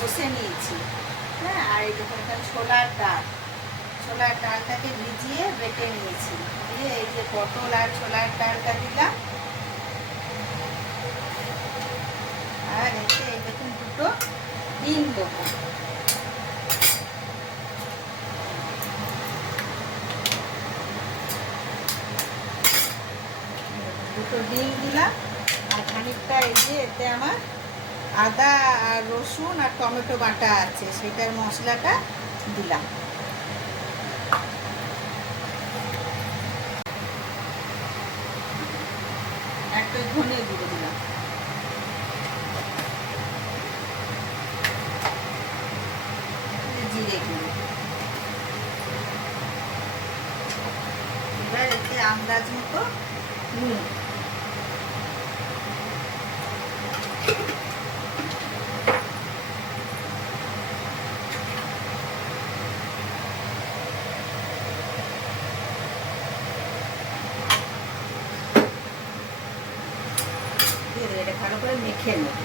কষে নিয়েছি। হ্যাঁ, আর এই দেখুন এখানে ছোলার ডালটাকে ভিজিয়ে বেটে নিয়েছি। দিয়ে এই যে পটল আর ছোলার ডালটা দিলাম, আর এতে এই দেখুন দুটো ডিম দেবো। দুটো ডিম দিলাম, আর খানিকটা এই যে এতে আমার আদা আর রসুন আর টমেটো বাটা আছে, সেটার মশলাটা দিলাম। একটা ধনে গুঁড়ো দিলাম। জিরে গুঁড়ো। এবার এতে আন্দাজ মতো নুন। এটা ভালো করে মেখে নেব।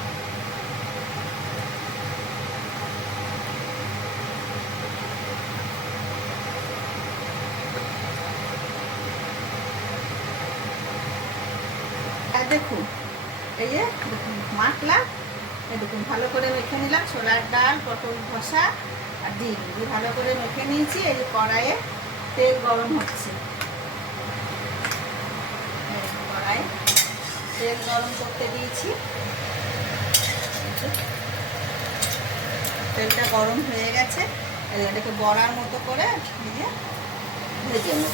আর দেখুন এই যে দেখুন মাখলাম, এই দেখুন ভালো করে মেখে নিলাম। ছোলার ডাল, পটল কষা আর ডিম দিয়ে ভালো করে মেখে নিয়েছি। এই যে কড়াইয়ে তেল গরম হচ্ছে, কড়াইয়ে তেল গরম করতে দিয়েছি। তেলটা গরম হয়ে গেছে, এটাকে বড়ার মতো করে দিয়ে ভেজে নেব।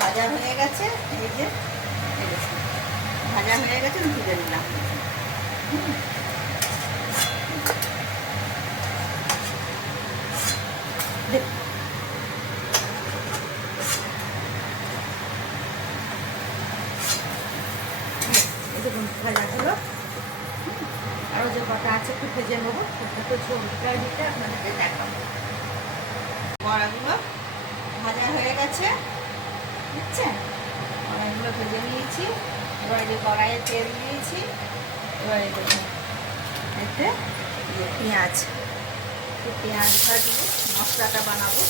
ভাজা হয়ে গেছে, এই যে ভাজা হয়ে গেছে, ভেজে নিলাম। দেখুন ভাজাগুলো আরও যে কটা আছে একটু ভেজে নেবো, একটু ছবিটা দিতে আপনাদেরকে দেখাবো। বড়াগুলো ভাজা হয়ে গেছে, বুঝছেন? বড়াগুলো ভেজে নিয়েছি। এবার এই যে কড়াইয়ে তেল দিয়েছি। এবার এই দেখুন এতে পেঁয়াজ, একটু পেঁয়াজ ভাজবো, মশলাটা বানাবো।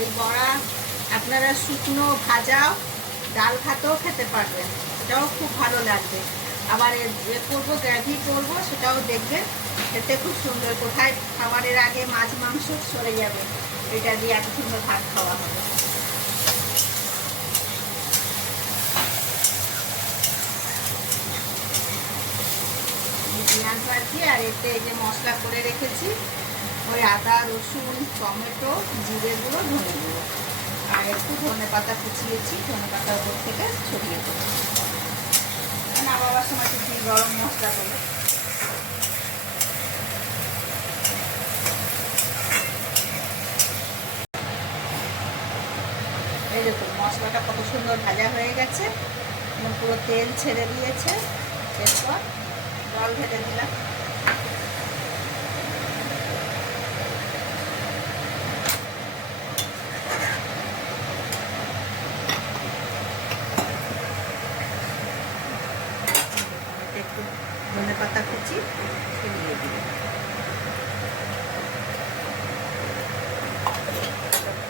এই বড়া আপনারা শুকনো ভাজাও, ডাল ভাতেও খেতে পারবেন, সেটাও খুব ভালো লাগবে। আবার করবো গ্রেভি করবো, সেটাও দেখবেন খেতে খুব সুন্দর। কোথায় খাবারের আগে মাছ মাংস সরে যাবে, এটা দিয়ে এত সুন্দর ভাত খাওয়া হবে। পেঁয়াজ ভাজি, আর এতে এই যে মশলা করে রেখেছি, ওই আদা রসুন টমেটো জিরে গুঁড়ো ধনে গুঁড়ো আর একটু ধনে পাতা কুচিয়েছি, ধনে পাতার উপর থেকে ছড়িয়ে দেবো। নামাবার সময় একটু গরম মশলা করে এই দেখুন মশলাটা কত সুন্দর ভাজা হয়ে গেছে, পুরো তেল ছেড়ে দিয়েছে। এরপর জল ঢেলে দিলাম। একটু ধনে পাতা কুচি দিয়ে দিই,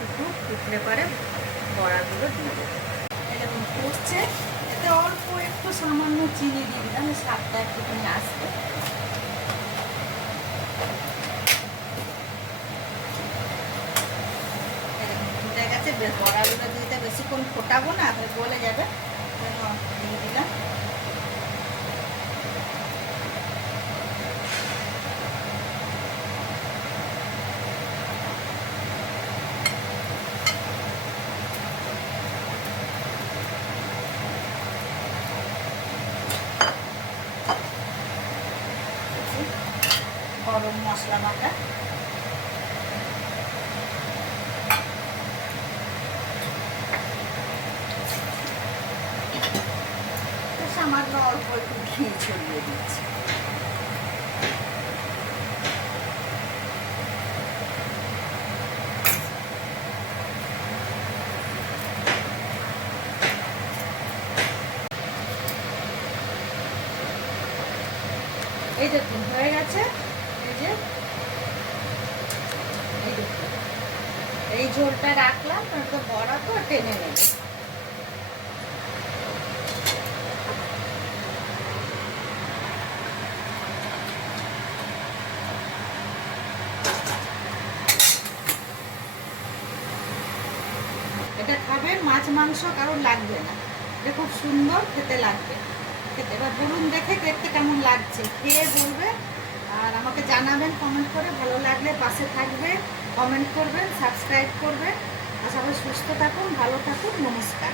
একটু ফুটলে পরে বড়াগুলো দিয়ে দেবো। এরকম ফুটছে, এতে অল্প একটু সামান্য চিনি দিয়ে দিলাম, স্বাদটা একটুখানি আসবে। ফুটে গেছে, বড়াগুলো দিতে বেশিক্ষণ ফোটাবো না, গলে যাবে, দিয়ে দিলাম। গরম মশলা বাটা, সামান্য অল্প একটু ঘি ছড়িয়ে দিচ্ছি। এই দেখুন হয়ে গেছে। এই যে এই দেখুন, এই ঝোলটা রাখলাম, তো বড়া তো টেনে নেবে। এটা খাবেন, মাছ মাংস কারোর লাগবে না, এটা খুব সুন্দর খেতে লাগবে। খেতে এবার বলুন দেখে দেখতে কেমন লাগছে, খেয়ে বলবে আর আমাকে জানাবেন কমেন্ট করে। ভালো লাগলে পাশে থাকবে, কমেন্ট করবেন, সাবস্ক্রাইব করবেন। আর সবাই সুস্থ থাকুন, ভালো থাকুন, নমস্কার।